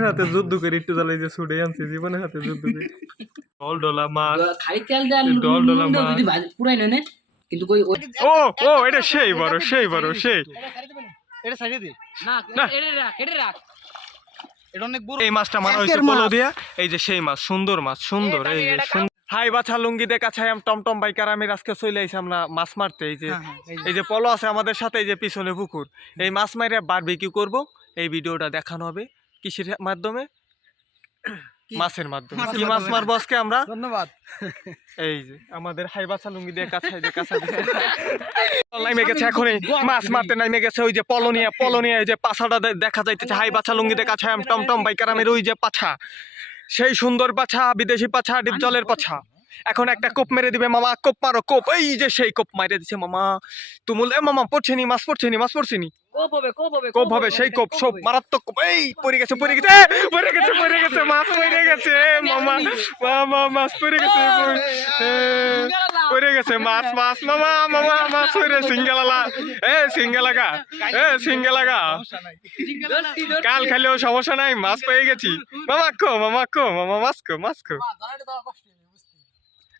জীবনের হাতে যুদ্ধ করে একটু জ্বালাই যে ছুটে আনছে জীবনের হাতে যুদ্ধ করে ডল ডলা মাছ খালি তেল দেন ডল ডলা মাছ যদি পুরাই নেনে কিন্তু কই ও ও এটা সেই বড় সেই এটা সাইডে দে না কেটে রাখ এটা অনেক বড় এই মাছটা মারা হয়েছে পলো দিয়া এই যে সেই মাছ সুন্দর এই যে হাই বাছা লুঙ্গিতে কাছে আমি টমটম বাইকার আমি আজকে চলে আইছি আমরা মাছ মারতে এই যে পলো আছে আমাদের সাথে এই যে পিছনে পুকুর এই মাছ মাইরে বারবিকিউ করব এই ভিডিওটা দেখানো হবে কিসের মাধ্যমে মাছের মাধ্যমে কি মাছ মারবো আজকে আমরা ধন্যবাদ এই যে আমাদের হাই বাছা লুঙ্গি দিয়ে কাছে নাইমে গেছে এখনই মাছ মারতে নাইমে গেছে ওই যে পলনিয়া এই যে পাছাটা দেখা যাইতেছে হাই বাছা লুঙ্গিতে কাছে আমি টমটম বাইকার আমি ওই যে পাছা সেই সুন্দর পাছা বিদেশি পাছা ডিপ জলের পাছা এখন একটা কোপ মেরে দিবে মামা কোপ মারো কোপ এই যে সেই কোপ মাইরে দিছে মামা তুমুল এ মামা পড়ছে নি মাছ পড়ছে নি কোপ হবে সেই কোপ সব মারাত্মক কোপ এই পড়ে গেছে মাছ পড়ে গেছে মামা মাছ পড়ে গেছে মাছ মামা মাছ পড়ে সিঙ্গেলাগা কাল খাইলেও সমস্যা নাই মাছ পেয়ে গেছি মামা কো মাছ কো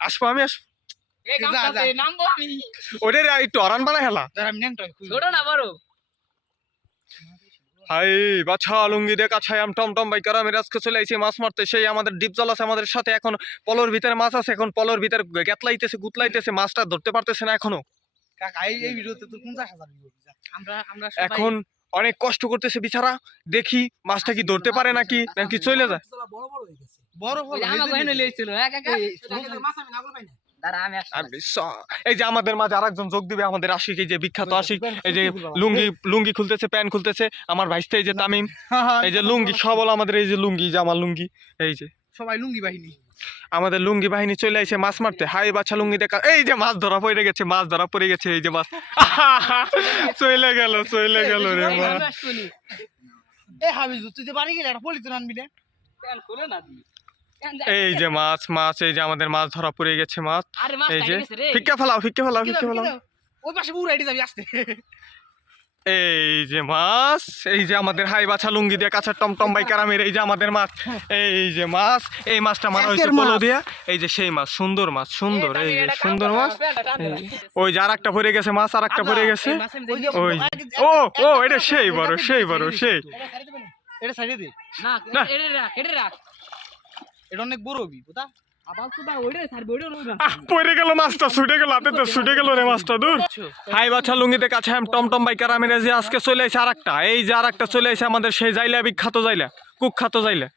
আসবো আমি আসবো ওদের একটু অরান বানাই হেলা হাই বাছা লুঙ্গি দে কাছাই আম টমটম বাইকার আমি আজকে চলে আইছি মাছ মারতে সেই আমাদের ডিপ জল আছে আমাদের সাথে এখন পলোর ভিতরে মাছ আছে এখন পলোর ভিতরে গুতলাইতেছে মাছটা ধরতে পারতেছে না এখনো এই ভিডিওতে তো 50,000 ভিউ আমরা এখন অনেক কষ্ট করতেছে বিছারা দেখি মাছটা কি ধরতে পারে নাকি চলে যায় বড় হলো এই যে আমাদের মাঝে আরেকজন যোগ দিবে আমাদের আশিক এই যে বিখ্যাত আশিক এই যে লুঙ্গি খুলতেছে প্যান্ট খুলতেছে আমার ভাইস্তে এই যে তামিম এই যে লুঙ্গি সব হলো আমাদের এই যে লুঙ্গি যে আমার লুঙ্গি এই যে সবাই লুঙ্গি বাহিনী আমাদের লুঙ্গি বাহিনী চলে আসে মাছ মারতে হাই বাচ্চা লুঙ্গি দেখা এই যে মাছ ধরা পড়ে গেছে এই যে মাছ চলে গেল রে মা এ হাবিজ তুই যে বাড়ি গেলে একটা পলিথিন আনবি না এই যে মাছ এই যে আমাদের মাছ ধরা পড়ে গেছে মাছ এই যে ফিক্কা ফেলাও ওই পাশে পুরো আইডি যাবি আসতে এই যে মাছ এই যে আমাদের হাই বাছা লুঙ্গি দিয়ে কাঁচা টমটম বাইকার আমের এই যে আমাদের মাছ এই যে মাছ এই মাছটা মারা হয়েছে পলো দিয়া এই যে সেই মাছ সুন্দর এই যে সুন্দর মাছ ওই যে আর একটা পড়ে গেছে মাছ আর একটা পড়ে গেছে ওই ও এটা সেই বড় এটা সাইডে দে না কেটে রাখ এটা অনেক বড় হবি বুঝা পড়ে গেল মাছটা ছুটে গেল রে মাছটা দূর হাই বাছা লুঙ্গিতে কাছে আমি টমটম বাইকার আমি যে আজকে চলে আসে আরেকটা এই যে আরেকটা চলে আসে আমাদের সেই বিখ্যাত কুখ্যাত জাইলা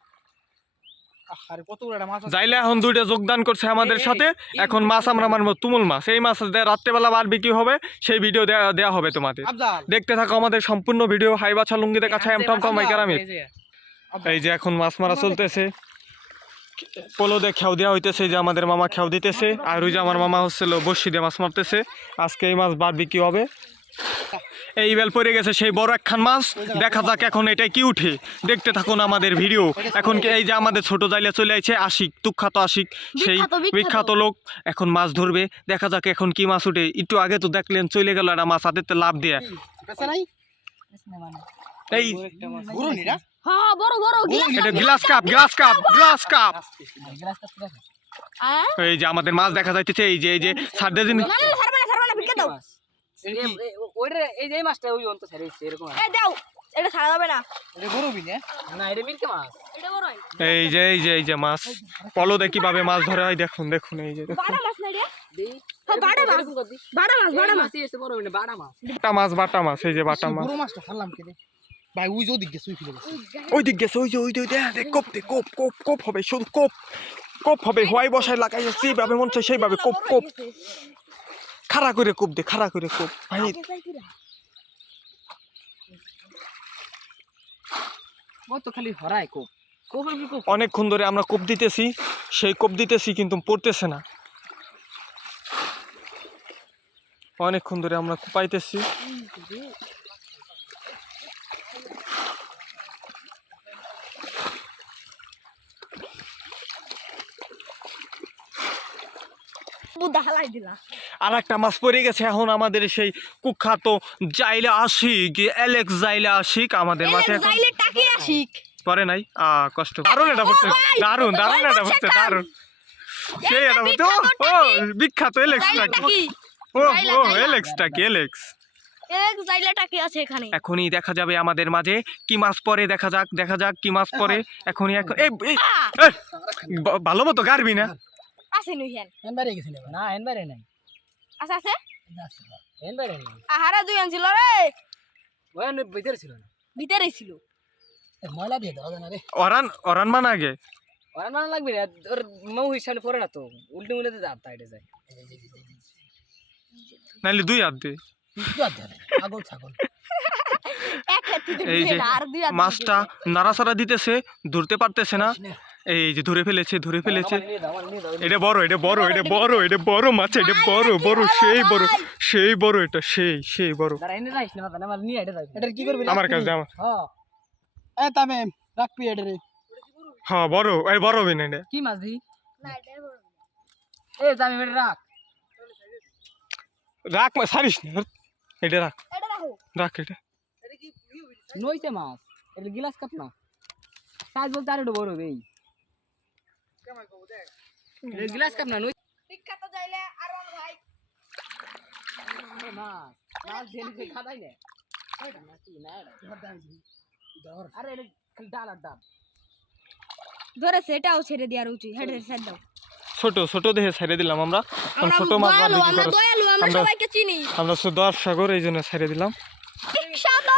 এখন দুইটা যোগদান করছে আমাদের সাথে এখন মাছ আমরা মারবো তুমুল মাছ এই মাছ রাত্রেবেলা বারবিকিউ হবে সেই ভিডিও দেওয়া হবে তোমাদের দেখতে থাকো আমাদের সম্পূর্ণ ভিডিও হাই বাছা লুঙ্গিতে কাছে আমি টমটম বাইকার আমি এই যে এখন মাছ মারা চলতেছে পোলো দিয়ে খেয়াও দেওয়া হইতেছে যে আমাদের মামা খেয়াও দিতেছে আর ওই যে আমার মামা হচ্ছিল বসি দিয়ে মাছ মারতেছে আজকে এই মাছ বারবিকিউ হবে এই বেল পড়ে গেছে সেই বড় একখান মাছ দেখা যাক এখন এটা কি উঠে দেখতে থাকুন আমাদের ভিডিও এখন এই যে আমাদের ছোট জাইলে চলে আসছে আশিক তুখ্যাত আশিক সেই বিখ্যাত লোক এখন মাছ ধরবে দেখা যাক এখন কি মাছ উঠে একটু আগে তো দেখলেন চলে গেল একটা মাছ হাতে লাভ দিয়ে এই এটা গ্লাস কাপ এই যে আমাদের মাছ দেখা যাইতেছে এই যে সাড়ে দিন এই যে মাছ পলো দিয়ে কিভাবে মাছ ধরে হয় দেখুন এই যে বাটা মাছ এই যে বাটা মাছ ভাই ওই যে দিক গেছে ওই দেখ কোপ হবে শুধু কোপ হবে হোয়াই বসায় লাগাই যেভাবে মন চাই সেইভাবে কোপ খাড়া করে কোপ ভাই অনেকক্ষণ ধরে আমরা কোপ দিতেছি কিন্তু পড়তেছে না অনেকক্ষণ ধরে আমরা কোপাইতেছি আর একটা মাছ পড়ে গেছে এখন আমাদের সেই কুখ্যাত জাইলা আশিক অ্যালেক্স জাইলা আশিক আমাদের মাঠে পরে নাই কষ্ট দারুণ এটা পড়ছে দারুণ দারুণ এটা পড়ছে দারুণ সেই এটা পড়ছে ও বিখ্যাত এলেক্সটা ও এলেক্সটা কি এলেক্স এখনই দেখা যাবে আমাদের মাঝে কি মাছ পরে দেখা যাক কি মাছ পরে এখনই ভালো মতো গারবি না অরান মান আগে লাগবে না ওর মৌ হিসাবে পড়ে না তো উল্টে উল্টে দাঁত তাইটে যায় নাইলে দুই হাত দে এই যে মাছটা নাড়াচাড়া দিতেছে ধরতে পারতেছে না এই যে ধরে ফেলেছে এটা বড় মাছ এটা বড় সেই বড় এটা সেই বড় আমার কাছে দাও হ্যাঁ বড় হবে না এটা কি মাছ দি এ তামিম এটা রাখ ছাড়িস না এটা রাখ এটা নইছে মাছ এটা গিলাস কাপ না সাইজ বলতে আর একটু বড় হবে এই গিলাস কাপ না নই বিখ্যাত যাইলে আর ভাই মাছ দেন খাদাই না এটা না কি না আরে এটা খালি ডাল ধরে সেটাও ছেড়ে দেওয়ার উচিত হেডে সাইড দাও ছোট দেহে ছেড়ে দিলাম আমরা ছোট মাছ আমরা দর্শকর এই জন্য ছেড়ে দিলাম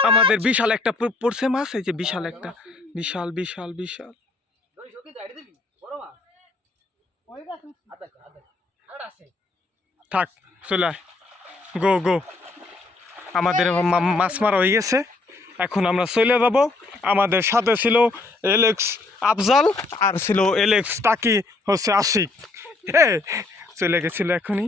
আমাদের বিশাল একটা পড়ছে মাছ এই যে বিশাল একটা বিশাল থাক চলে গো আমাদের মাছ মারা হয়ে গেছে এখন আমরা চলে যাব আমাদের সাথে ছিল এলেক্স আফজাল আর ছিল এলেক্স টাকি হচ্ছে আশিক চলে গেছিল এখনই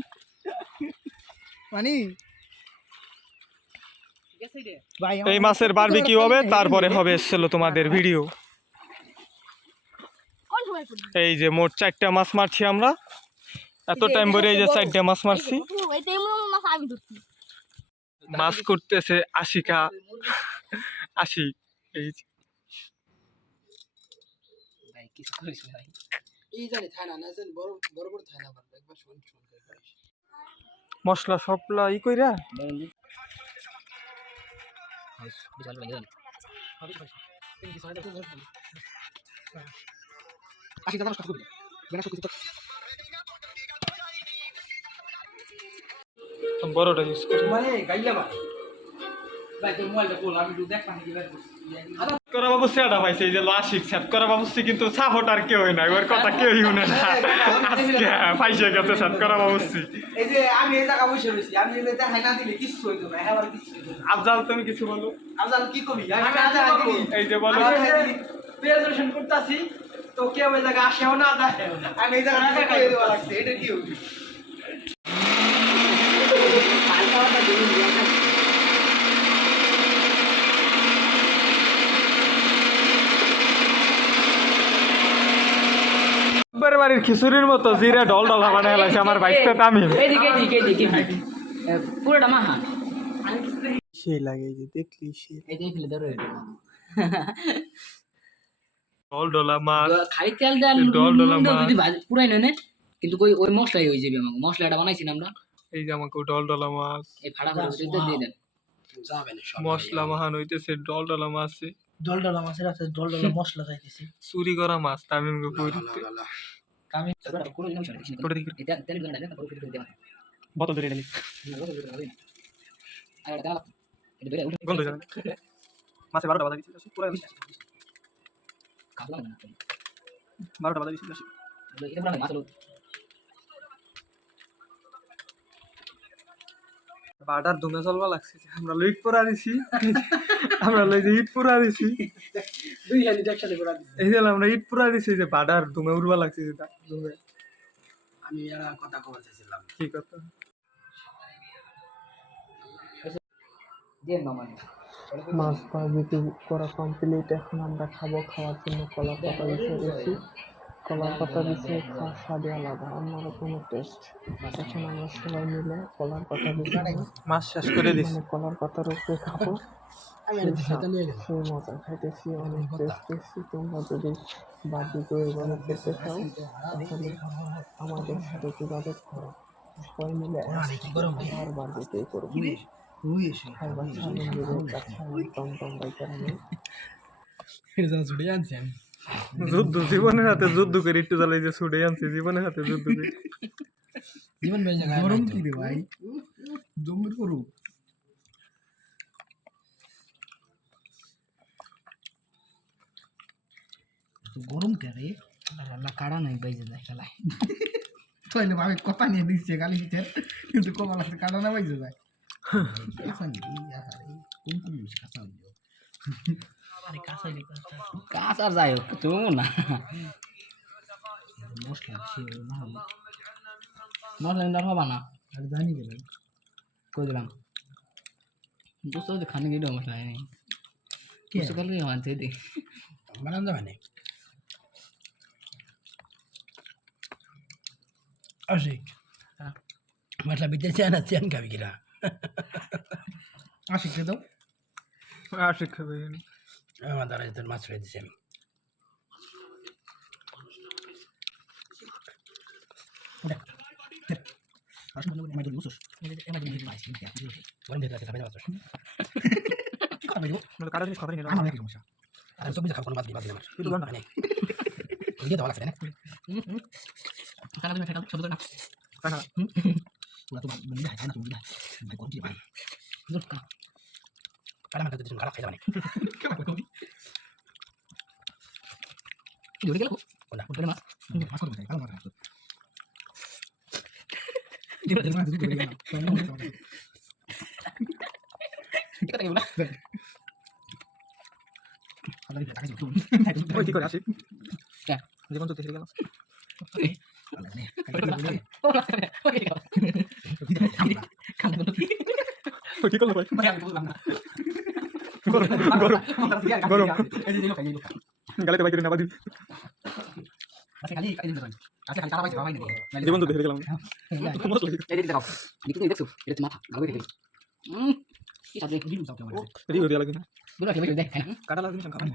এই মাছের বারবিকিউ হবে তারপরে হবে ছিল তোমাদের ভিডিও এই যে মোট 4টা মাছ মারছি আমরা এত টাইম ধরে এই যে 4টা মাছ মারছি মাছ করতেছে আশিক এই যে মশলা সবলা কইরা বড়টা ইউজ করি করা বাবু সেটা পাইছে এই যে লাশিক সেট করা বাবু কিন্তু সাপোর্ট আর কেউই নাই ওর কথা কেউই শুনে না আজকে পাইছে গেছে সেট করা বাবু এই যে আমি এই জায়গা বসে রইছি আমি এই দেখাই না দিলে কিছু হইতো না এবার কিছু হইতো না আফজাল তুমি কিছু বলো আফজাল কি কবি আমি না দেখাই দিই এই যে বলো প্রেজেন্টেশন করতাছি তো কেউ এই জায়গা আসেও না দেখাও না আমি এই জায়গা দেখাই দেওয়া লাগছে এটা কি হবে বাড়ির খিচুড়ির মতো জিরা ডল বানায় লাগছে আমার বাইকটা তামিম পুরোটা মাহা সেই লাগে যে দেখলি এই দেখলে ধরো ডলা মাছ খালি তেল দেন যদি পুরাই নয় কিন্তু ওই মশলাই হয়ে যাবে আমাকে মশলাটা বানাইছি না আমরা এই যে আমাকে ডলা মাছ এই ফাড়া ফাড়া দিয়ে দেন মশলা মাহান হইতেছে ডলা মাছ ডলডলা মাছের আছে ডলডলা মশলা যাইতেছে চুরি করা মাছ তামিম গো কইতে আমি করে দিলাম এটা তেল দিন না করে দিতে দেন বোতল ধরে ঢালি আর দাও এটা বেরে উঠে গন্ধ জানা মাছে 12টা বাজা দিছি পুরো খাবো না 12টা বাজা দিছি এটা পুরো মাছ বাটার দুমে চলবা লাগছে আমরা লইট পরা দিছি আমরা লই যে ইট পরা দিছি দুই হালি একসাথে পড়া দিছি এই যে আমরা ইট পরা দিছি যে বাটার দুমে উড়বা লাগছে যেটা দুমে আমি এরা কথা কইতে চাইছিলাম কি কথা দেন মামা মাছ বারবিকিউ করা কমপ্লিট এখন আমরা খাওয়ার জন্য কলা পাতা বসে গেছি কলার পাতা দিচ্ছে স্বাদে আলাদা, অন্যরকম টেস্ট। এখন আমরা সবাই মিলে কলার পাতা দিচ্ছি, মাছ শেষ করে দিস। মানে কলার পাতার উপরে খাবো। সেই মজা খাইতেছি, অনেক টেস্টি। তোমরা যদি বার্বিকিউ এভাবে খেতে চাও তাহলে আমাদের সাথে যোগাযোগ করো, সবাই মিলে আর বার্বিকিউ করবো। হাইবাছা লুঙ্গিদের কাছে টমটম বাইকার আমি যুদ্ধ জীবনের হাতে যুদ্ধ করে একটু জ্বালাই যে ছুটে আনছি, জীবনের হাতে যুদ্ধ করে। গরম কি রে ভাই, জমির গরু। গরম কে রে, আল্লাহ কাড়া নাই বাইজে যায় খেলায়। তাইলে আমি কথা নিয়ে দিচ্ছে গালি দিতে, কিন্তু কমাল আছে কাটা না বাইজে যায়। কাঁচার যাই হোক তুমি না মশলা মশলা হবা না, আর জানি গেলেন কই দিলাম বুঝতে তো খানি দিয়ে মশলা নেই কিছু করলে মানছে দি বানান যাবে না। আশিক মশলা বিদ্যে চেন চেন খাবি কিরা? আশিক কে দাও, আশিক খাবে। আমার দ্বারা তোর মাছ ছেড়ে দিচ্ছি আমি। কাটা জিনিস খাবারই নিলাম। খানা তুমি ফেটাল শব্দ না জোরে গেল বলে মাছ কথা কি বলা ওই কি করে আশিক? হ্যাঁ জীবন তো হেরে গেল। ওই কি করলো ভাই? গরম গরম গালিতে বাইক না বাদি। জীবন তো হেরে গেলাম। রি হয়ে লাগে না। কাটা লাগে না খাবার।